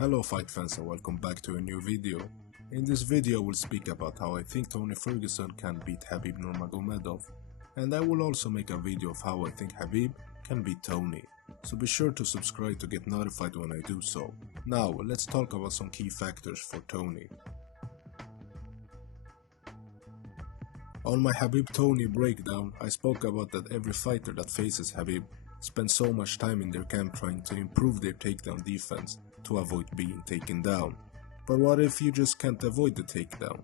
Hello fight fans and welcome back to a new video. In this video I will speak about how I think Tony Ferguson can beat Khabib Nurmagomedov, and I will also make a video of how I think Khabib can beat Tony. So be sure to subscribe to get notified when I do so. Now let's talk about some key factors for Tony. On my Khabib Tony breakdown, I spoke about that every fighter that faces Khabib spends so much time in their camp trying to improve their takedown defense to avoid being taken down. But what if you just can't avoid the takedown?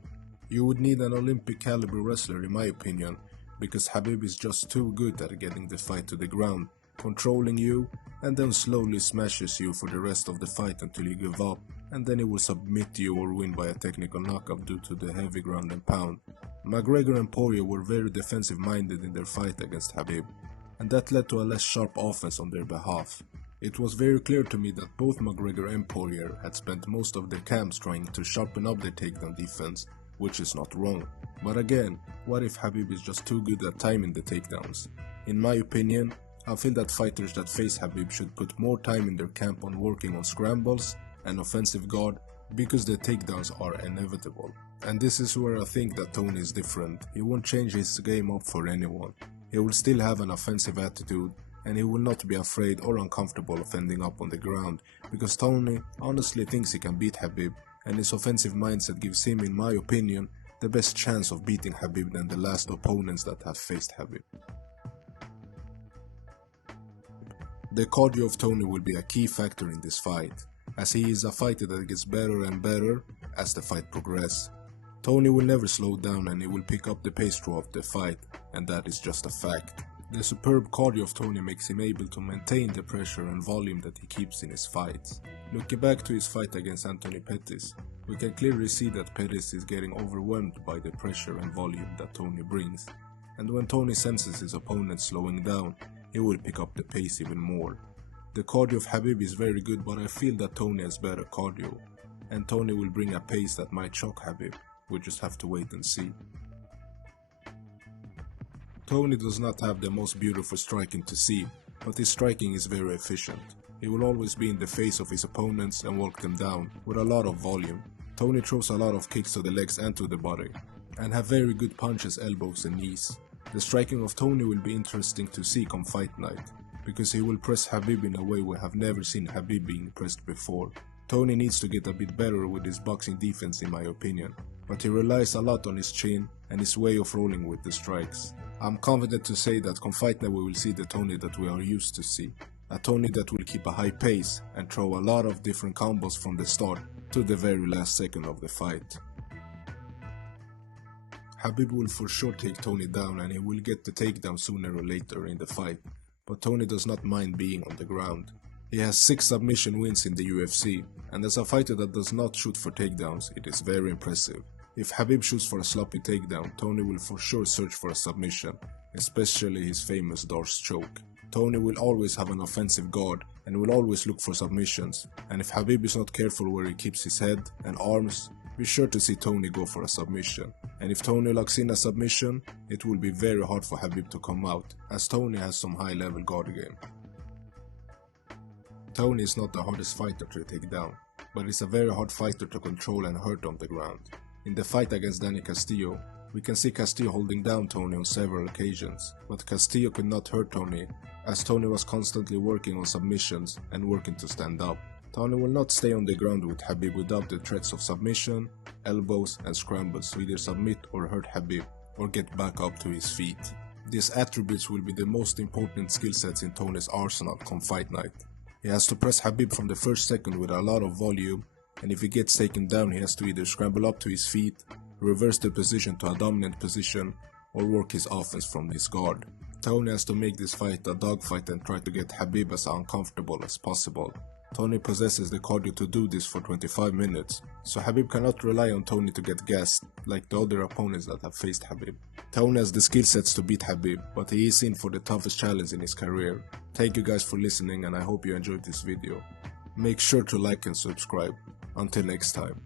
You would need an Olympic caliber wrestler in my opinion, because Khabib is just too good at getting the fight to the ground, controlling you, and then slowly smashes you for the rest of the fight until you give up, and then he will submit you or win by a technical knockout due to the heavy ground and pound. McGregor and Poirier were very defensive minded in their fight against Khabib, and that led to a less sharp offense on their behalf. It was very clear to me that both McGregor and Poirier had spent most of their camps trying to sharpen up their takedown defense, which is not wrong. But again, what if Khabib is just too good at timing the takedowns? In my opinion, I feel that fighters that face Khabib should put more time in their camp on working on scrambles and offensive guard, because the takedowns are inevitable. And this is where I think that Tony is different. He won't change his game up for anyone. He will still have an offensive attitude, and he will not be afraid or uncomfortable of ending up on the ground, because Tony honestly thinks he can beat Khabib, and his offensive mindset gives him, in my opinion, the best chance of beating Khabib than the last opponents that have faced Khabib. The cardio of Tony will be a key factor in this fight, as he is a fighter that gets better and better as the fight progresses. Tony will never slow down and he will pick up the pace throughout the fight, and that is just a fact. The superb cardio of Tony makes him able to maintain the pressure and volume that he keeps in his fights. Looking back to his fight against Anthony Pettis, we can clearly see that Pettis is getting overwhelmed by the pressure and volume that Tony brings. And when Tony senses his opponent slowing down, he will pick up the pace even more. The cardio of Khabib is very good, but I feel that Tony has better cardio, and Tony will bring a pace that might shock Khabib. We just have to wait and see. Tony does not have the most beautiful striking to see, but his striking is very efficient. He will always be in the face of his opponents and walk them down with a lot of volume. Tony throws a lot of kicks to the legs and to the body, and have very good punches, elbows and knees. The striking of Tony will be interesting to see come fight night, because he will press Khabib in a way we have never seen Khabib being pressed before. Tony needs to get a bit better with his boxing defense in my opinion, but he relies a lot on his chin and his way of rolling with the strikes. I'm confident to say that come fight night we will see the Tony that we are used to see. A Tony that will keep a high pace and throw a lot of different combos from the start to the very last second of the fight. Khabib will for sure take Tony down and he will get the takedown sooner or later in the fight, but Tony does not mind being on the ground. He has 6 submission wins in the UFC, and as a fighter that does not shoot for takedowns, it is very impressive. If Khabib shoots for a sloppy takedown, Tony will for sure search for a submission, especially his famous Darce choke. Tony will always have an offensive guard and will always look for submissions, and if Khabib is not careful where he keeps his head and arms, be sure to see Tony go for a submission. And if Tony locks in a submission, it will be very hard for Khabib to come out, as Tony has some high level guard game. Tony is not the hardest fighter to take down, but is a very hard fighter to control and hurt on the ground. In the fight against Danny Castillo, we can see Castillo holding down Tony on several occasions, but Castillo could not hurt Tony, as Tony was constantly working on submissions and working to stand up. Tony will not stay on the ground with Khabib without the threats of submission, elbows and scrambles to either submit or hurt Khabib or get back up to his feet. These attributes will be the most important skill sets in Tony's arsenal come fight night. He has to press Khabib from the first second with a lot of volume, and if he gets taken down he has to either scramble up to his feet, reverse the position to a dominant position, or work his offense from his guard. Tony has to make this fight a dogfight and try to get Khabib as uncomfortable as possible. Tony possesses the cardio to do this for 25 minutes, so Khabib cannot rely on Tony to get gassed like the other opponents that have faced Khabib. Tony has the skill sets to beat Khabib, but he is in for the toughest challenge in his career. Thank you guys for listening and I hope you enjoyed this video. Make sure to like and subscribe. Until next time.